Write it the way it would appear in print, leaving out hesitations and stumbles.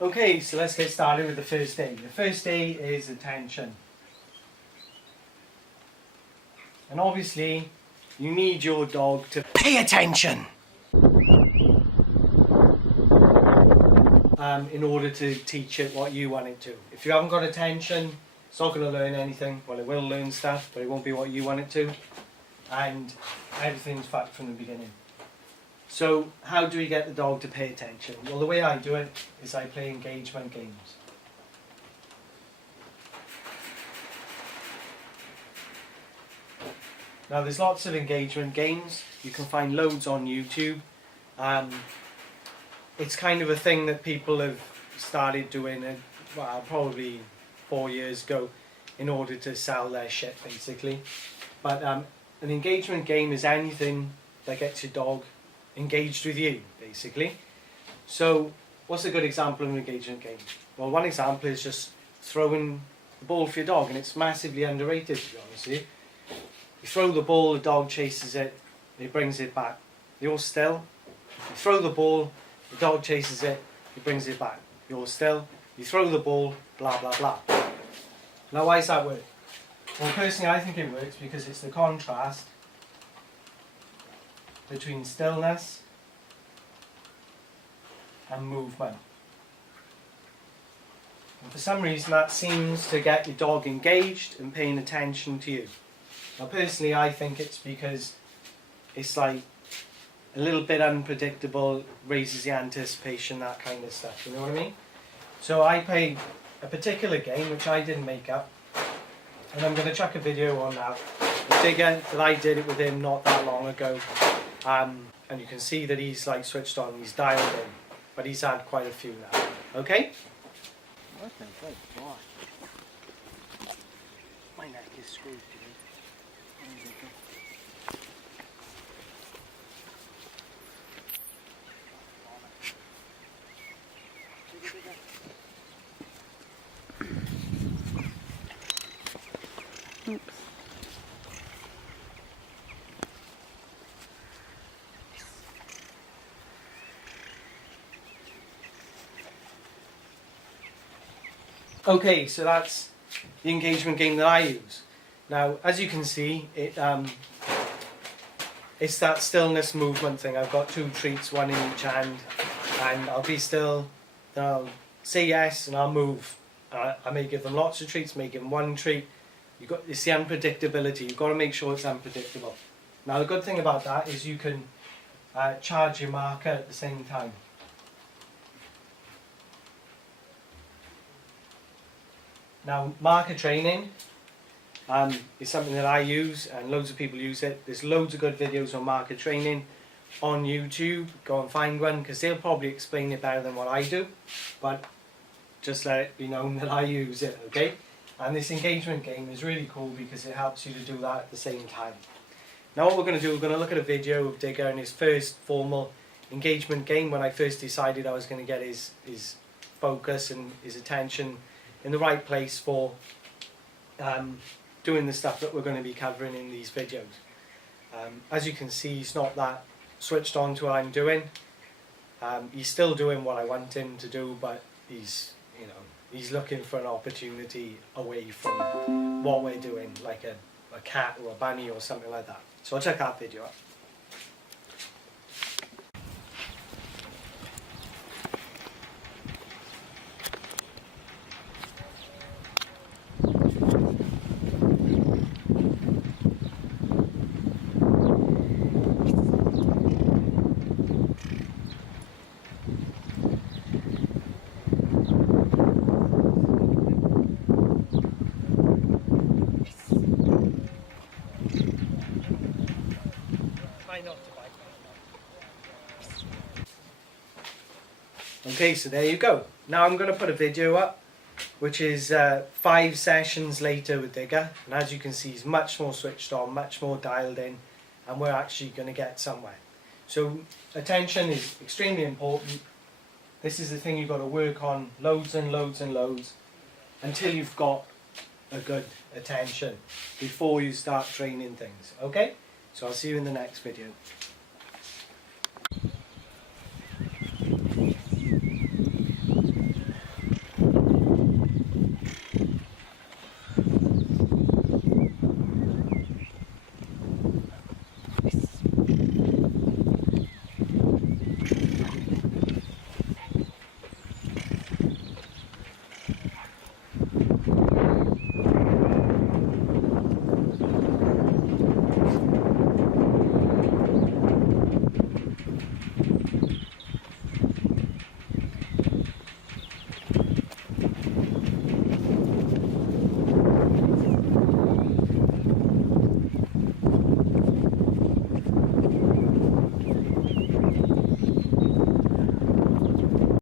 Okay, so let's get started with the first A. The first A is attention. And obviously, you need your dog to pay attention in order to teach it what you want it to. If you haven't got attention, it's not going to learn anything. Well, it will learn stuff, but it won't be what you want it to. And everything's fucked from the beginning. So how do we get the dog to pay attention? Well, the way I do it is I play engagement games. Now there's lots of engagement games. You can find loads on YouTube. It's kind of a thing that people have started doing, well, probably 4 years ago, in order to sell their shit, basically. But an engagement game is anything that gets your dog engaged with you, basically. So what's a good example of an engagement game? Well, one example is just throwing the ball for your dog, and it's massively underrated, to be honest with you. You throw the ball, the dog chases it, he brings it back. You're still. You throw the ball, the dog chases it, he brings it back. You're still. You throw the ball, blah blah blah. Now why does that work? Well, personally I think it works because it's the contrast between stillness and movement. And for some reason that seems to get your dog engaged and paying attention to you. Now personally I think it's because it's like a little bit unpredictable, raises the anticipation, that kind of stuff, you know what I mean? So I play a particular game which I didn't make up, and I'm going to chuck a video on now. The digger that I did it with him not that long ago. And you can see that he's like switched on, he's dialed in, but he's had quite a few now. Okay? Okay, good. My neck is screwed today. Oops. Okay, so that's the engagement game that I use. Now, as you can see, it's that stillness movement thing. I've got 2 treats, one in each hand, and I'll be still, then I'll say yes, and I'll move. I may give them lots of treats, may give them 1 treat. It's the unpredictability. You've got to make sure it's unpredictable. Now, the good thing about that is you can charge your marker at the same time. Now, marker training is something that I use, and loads of people use it. There's loads of good videos on marker training on YouTube. Go and find one, because they'll probably explain it better than what I do. But just let it be known that I use it, okay? And this engagement game is really cool because it helps you to do that at the same time. Now what we're going to do, we're going to look at a video of Digger and his first formal engagement game, when I first decided I was going to get his focus and his attention in the right place for doing the stuff that we're going to be covering in these videos. As you can see, he's not that switched on to what I'm doing. He's still doing what I want him to do, but he's looking for an opportunity away from what we're doing, like a cat or a bunny or something like that. So I'll check that video out. Okay, so there you go. Now I'm going to put a video up, which is 5 sessions later with Digger, and as you can see he's much more switched on, much more dialed in, and we're actually going to get somewhere. So attention is extremely important. This is the thing you've got to work on loads and loads and loads until you've got a good attention before you start training things. Okay? So I'll see you in the next video.